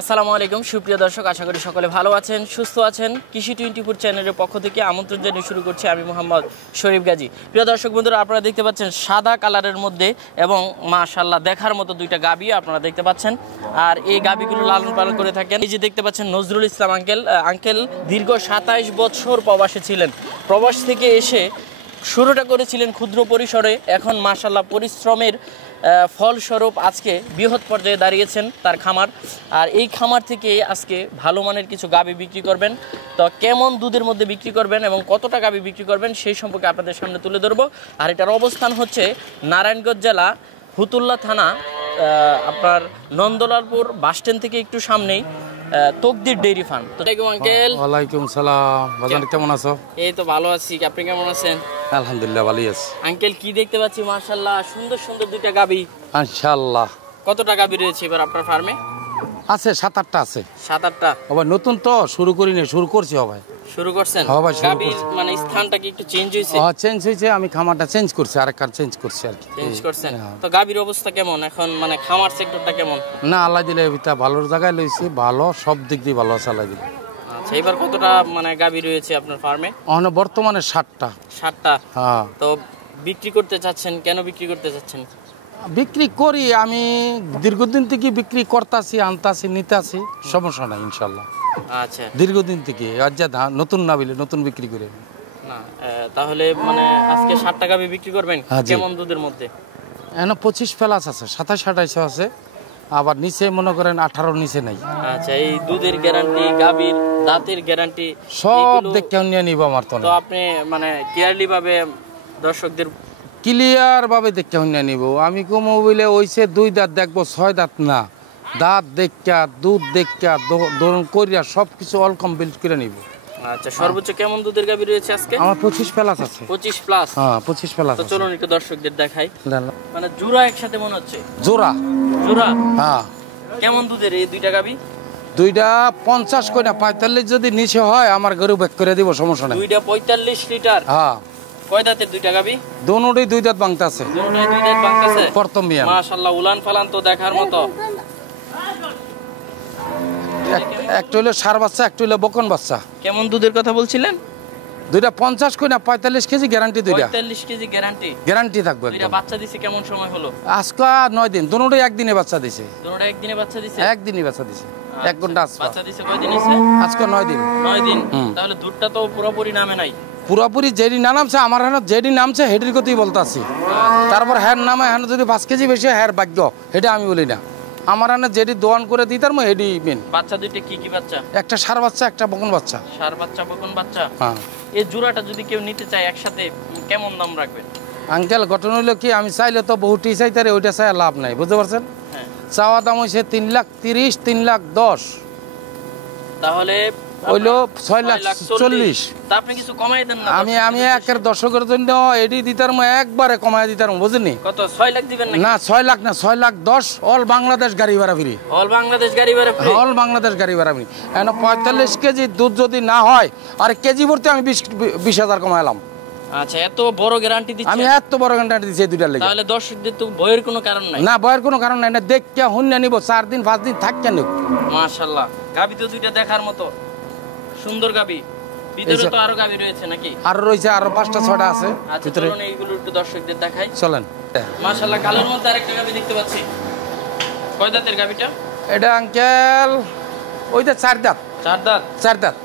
আসসালামু আলাইকুম সুপ্রিয় দর্শক, আশা করি সকলে ভালো আছেন, সুস্থ আছেন। কৃষি 24 চ্যানেলের পক্ষ থেকে আমন্ত্রণ জানিয়ে শুরু করছি আমি মোহাম্মদ শরীফ গাজী। প্রিয় দর্শক বন্ধুরা, আপনারা দেখতে পাচ্ছেন সাদা কালারের মধ্যে এবং মাশাআল্লাহ দেখার মতো দুইটা গাভী আপনারা দেখতে পাচ্ছেন। আর এই গাভীগুলো লালন পালন করে থাকেন। এই যে দেখতে পাচ্ছেন নজরুল ইসলাম আঙ্কেল দীর্ঘ 27 বছর প্রবাসে ছিলেন। প্রবাস থেকে এসে শুরুটা করেছিলেন ক্ষুদ্র পরিসরে, এখন মাশাআল্লাহ পরিশ্রমের ফলস্বরূপ আজকে বৃহৎ পর্যায়ে দাঁড়িয়েছেন তার খামার। আর এই খামার থেকে আজকে ভালো মানের কিছু গাভী বিক্রি করবেন। তো কেমন দুধের মধ্যে বিক্রি করবেন এবং কতটা গাভী বিক্রি করবেন সেই সম্পর্কে আপনাদের সামনে তুলে ধরবো। আর এটার অবস্থান হচ্ছে নারায়ণগঞ্জ জেলা ফতুল্লা থানা, আপনার নন্দলালপুর বাসস্ট্যান্ড থেকে একটু সামনেই তকদির ডেইরি ফার্ম। তো আঙ্কেল ওয়ালাইকুম সালাম, বাজান কেমন আছো? এই তো ভালো আছি, আপনি কেমন আছেন? আলহামদুলিল্লাহ ভালোই আছি আঙ্কেল। কি দেখতে পাচ্ছি মাশাআল্লাহ সুন্দর সুন্দর দুইটা গাভী। ইনশাআল্লাহ। কতটা গাভী রয়েছে এবার আপনার ফার্মে? আছে 7-8টা আছে। 7-8টা? আবার নতুন তো শুরু করিনি, শুরু করছি। হবে শুরু করছেন? হবে শুরু গাভীর করছি। মানে স্থানটা কি একটু চেঞ্জ হইছে? হ্যাঁ চেঞ্জ হয়েছে, আমি খামারটা চেঞ্জ করছি, আরেক কার চেঞ্জ করছি আর কি। চেঞ্জ করছেন? তো গাভীর অবস্থা কেমন এখন, মানে খামার সেক্টরটা কেমন? না আল্লাহ দিলে এটা ভালো জায়গায় লইছি, ভালো সব দিক দিয়ে ভালো আছে আল্লাহ দিলে। আচ্ছা, এবার কতটা মানে গাভী রয়েছে আপনার ফার্মে? বর্তমানে 7টা। 7টা? হ্যাঁ। তো বিক্রি করতে চাচ্ছেন, কেন বিক্রি করতে চাচ্ছেন? বিক্রি করি, আমি দীর্ঘদিন থেকে বিক্রি করতেছি, আনতাছি, নিতাছি, সমস্যা নাই ইনশাল্লাহ। আচ্ছা, দীর্ঘদিন থেকে নতুন না বিলে নতুন বিক্রি করে না তাহলে মানে আজকে 7টা গাভী বিক্রি করবেন। কেমন দুধের মধ্যে? এখন 25 প্লাস আছে, 27-28 আছে, আবার নিচে মনে করেন 18 নিচে নাই। আচ্ছা, এই দুধের গ্যারান্টি, গাভীর দাঁতের গ্যারান্টি সব দেখে নিয়ে নিব আমার। তো আপনি মানে ক্লিয়ারলি ভাবে দর্শকদের ক্লিয়ার ভাবে দেখে নিয়ে নিব। আমি কো মোবাইলে ওইছে 2 দাঁত দেখবো, 6 দাঁত না, দাঁত দেখা দুধ দেখা ধরুন করিয়া সব কিছু অল কমপ্লিট করে নিব। আচ্ছা, সর্বোচ্চ কেমন দুধের গাভী রয়েছে আজকে? আমার 25 প্লাস আছে। 25 প্লাস? হ্যাঁ 25 প্লাস। তো চলুন একটু দর্শকদের দেখাই। মানে জোড়া একসাথে মনে হচ্ছে। জোড়া? জোড়া? হ্যাঁ। কেমন দুধের এই দুইটা গাভী? দুইটা 50 কই না 45 যদি নিচে হয় আমার গরু ব্যাক করে দিব, সমস্যা নাই। দুইটা 45 লিটার? হ্যাঁ। কয় দাঁতের দুইটা গাভী? দোনোটাই 2 দাঁত ভাঙতাছে। দোনোটাই 2 দাঁত ভাঙতাছে? প্রথম বিয়ান। মাশাআল্লাহ, উলান ফালান তো দেখার মতো। একটা হলো ষাঁড় বাচ্চা, একটা হলো বকন বাচ্চা। কেমন দুধের কথা বলছিলেন? দুইটা 50 কই না 45 কেজি গ্যারান্টি। দুইটা 45 কেজি গ্যারান্টি? গ্যারান্টি থাকবে। দুইটা বাচ্চা দিছে কেমন সময় হলো? আজকে 9 দিন। দোনোটাই একদিনে বাচ্চা দিছে। দোনোটা একদিনে বাচ্চা দিছে? একদিনই বাচ্চা দিছে। 1 ঘন্টা বাচ্চা দিছে। কয় দিন হইছে? আজকে 9 দিন। 9 দিন? তাহলে দুধটা তো পুরোপুরি নামে নাই। পুরোপুরি যেডি না নামছে আমার হাতে, যেডি নামছে হেডির কথাই বলতাছি। তারপর হ্যার নামে হ্যাঁ যদি 5 কেজি বেশি হ্যার ভাগ্য, এটা আমি বলি না। আমার হাতে যেডি দোয়ান করে দিই তার মধ্যে হেডি মেন। বাচ্চা দুইটা কি কি বাচ্চা? একটা ষাঁড় বাচ্চা, একটা বকন বাচ্চা। ষাঁড় বাচ্চা, বকন বাচ্চা? হ্যাঁ। এই জোড়াটা যদি কেউ নিতে চায় একসাথে কেমন দাম রাখবেন? আঙ্কেল ঘটনা হইলো কি, আমি চাইলে তো বহুটি চাইতারে, ওইটা চাই লাভ নাই, বুঝতে পারছেন? হ্যাঁ। চাওয়া দাম হইছে 3,30,000, 3,10,000। তাহলে হইলো 6,40,000। তা আপনি কিছু কমাই দেন না? আমি একের দর্শকের জন্য এডি দিতার একবারে কমাই দিতার, বুঝলি? কত? 6 লাখ দিবেন না? না 6 লাখ না, 6,10,000 অল বাংলাদেশ গাড়ি ভাড়া ফ্রি। অল বাংলাদেশ গাড়ি ভাড়া ফ্রি? অল বাংলাদেশ গাড়ি ভাড়া ফ্রি। এখন 45 কেজি দুধ যদি না হয় আর কেজি ভর্তি আমি 20,000 কমাইলাম। আচ্ছা, এত বড় গ্যারান্টি দিচ্ছেন? আমি এত বড় গ্যারান্টি দিচ্ছি দুইটার লেগে। তাহলে দর্শকদের তো ভয়ের কোনো কারণ নাই? না ভয়ের কোনো কারণ নাই, না দেখকে হুন্না নিব, 4 দিন 5 দিন থাক কেন। মাশাআল্লাহ, গাভী তো দুইটা দেখার মতো সুন্দর গাভী। ভিতরে তো আরো গাভী রয়েছে নাকি? আর রয়েছে আরো 5টা 6টা আছে ভিতরে। চলুন এইগুলো একটু দর্শকদের দেখাই। চলেন। মাশাআল্লাহ, কালোর মধ্যে আরেকটা গাভী দেখতে পাচ্ছি। কয় দাঁতের গাভীটা? এটা আঙ্কেল ওইটা 4 দাঁত। 4 দাঁত? 4 দাঁত।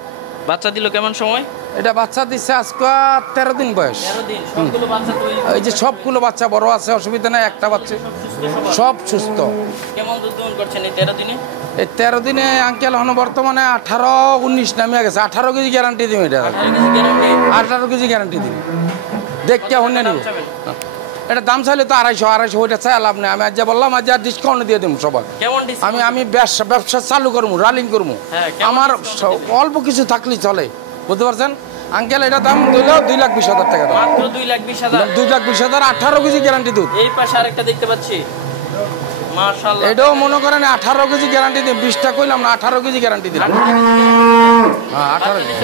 বাচ্চা দিল কেমন সময়? এটা বাচ্চা দিচ্ছে আজকে 13 দিন বয়স। 13 দিন? সবগুলো বাচ্চা তৈরি? এই যে সবগুলো বাচ্চা বড় আছে, অসুবিধা নাই, একটা বাচ্চা সব সুস্থ। কেমন দুধ দহন করছেন এই 13 দিনে? এই 13 দিনে আঙ্কেল এখন বর্তমানে 18-19 নামিয়ে গেছে। 18 কেজি গ্যারান্টি দিবি। এটা 18 কেজি গ্যারান্টি দিবি। দেখতে হুন্না নিব। এটা দাম চাইলে তো 250 ওইটা চাই লাভ নেই। আমি আজ যা বললাম আজ আর ডিসকাউন্ট দিয়ে দেবো সবাই। আমি ব্যবসা চালু করবো, রানিং করবো। আমার অল্প কিছু থাকলেই চলে, বুঝতে পারছেন আঙ্কেল? এটা দাম দিল 2,20,000 টাকা। মাত্র 2,20,000? 2,20,000, 18 কেজি গ্যারান্টি দুধ। এই পাশে আরেকটা দেখতে পাচ্ছি, মাশাআল্লাহ। এটাও মনে করেন 18 কেজি গ্যারান্টি দিন। 20টা কইলাম না, 18 কেজি গ্যারান্টি দিলাম। হ্যাঁ 18 কেজি।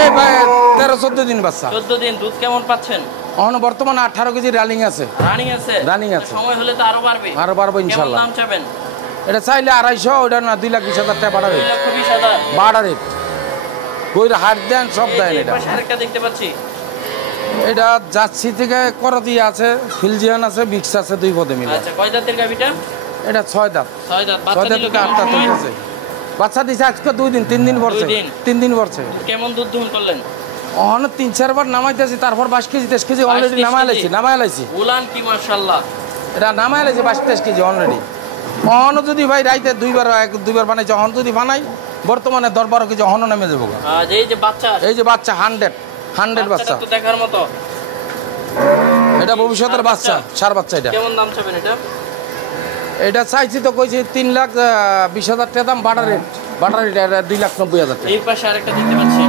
এই ভাই 13-14 দিন বাচ্চা। 14 দিন। দুধ কেমন পাচ্ছেন? এখন বর্তমানে 18 কেজি রানিং আছে। রানিং আছে? রানিং আছে। সময় হলে তো আরো বাড়বে? আরো বাড়বে ইনশাআল্লাহ। কেমন দাম চাবেন? এটা চাইলে 250, ওইটা না 2,20,000 টাকা বাড়া রেট। 2,20,000 বাড়া রেট কইরা হাট দেন সব দেন। এই এটা পাশে আরেকটা দেখতে পাচ্ছি। এটা যাচ্ছি থেকে করতি আছে, ফিলজিয়ান আছে, বিক্স আছে, 2 পদে মিলে। আচ্ছা, কয় দাঁতের গাভিটা? এটা 6 দাঁত। 6 দাঁত। 6 বাচ্চা দাঁত দিল থেকে 8 দাঁত হইতেছে। বাচ্চা দিছে আজকে 2 দিন 3 দিন পড়ছে। 3 দিন পড়ছে। কেমন দুধ দহন করলেন? অনেক 3-4 বার নামাইতেছি, তারপর 22 কেজি 23 কেজি অলরেডি নামাই লাইছি। উলান কি মাশাআল্লাহ, এটা নামাই লাইছি 22-23 কেজি অলরেডি। অহনো যদি ভাই রাইতে 2 বার বানাইছে, অহন যদি বানাই বর্তমানে 10-12 কেজি অহনো নামে যাবো। এই যে বাচ্চা 100 বাচ্চা তো দেখার মতো। এটা ভবিষ্যতের বাচ্চা, সার বাচ্চা। এটা কেমন দাম চাবেন এটা? এটা চাইছি তো কইছি 3,20,000 টাকা দাম। বাটার রেট এটা 2,90,000 টাকা। এই পাশে আরেকটা দেখতে পাচ্ছি।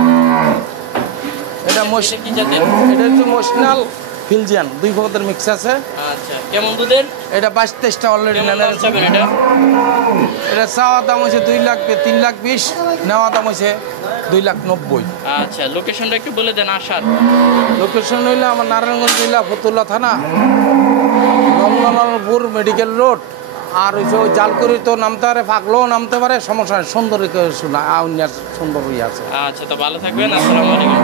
এটা কি জাতের? এটা হচ্ছে মোশনাল ফিলজিয়ান, 2 পদের মিক্স আছে। আচ্ছা, কেমন দুধের? এটা 22-23টা অলরেডি কেমন নামে দাম গেছে। চাবেন এটা? এটা চাওয়া দাম হয়েছে 3,20,000, নেওয়া দাম হয়েছে 2,90,000। আচ্ছা, লোকেশনটা একটু বলে দেন আসার। লোকেশন হইলে আমার নারায়ণগঞ্জ জেলা ফতুল্লা থানা, রমনাপুর মেডিকেল রোড। আর ওই জালকুড়ি তো নামতে পারে, পাগলেও নামতে পারে, সমস্যা নেই। সুন্দর সুন্দর আছে। আচ্ছা, তো ভালো থাকবেন। আসসালামু আলাইকুম।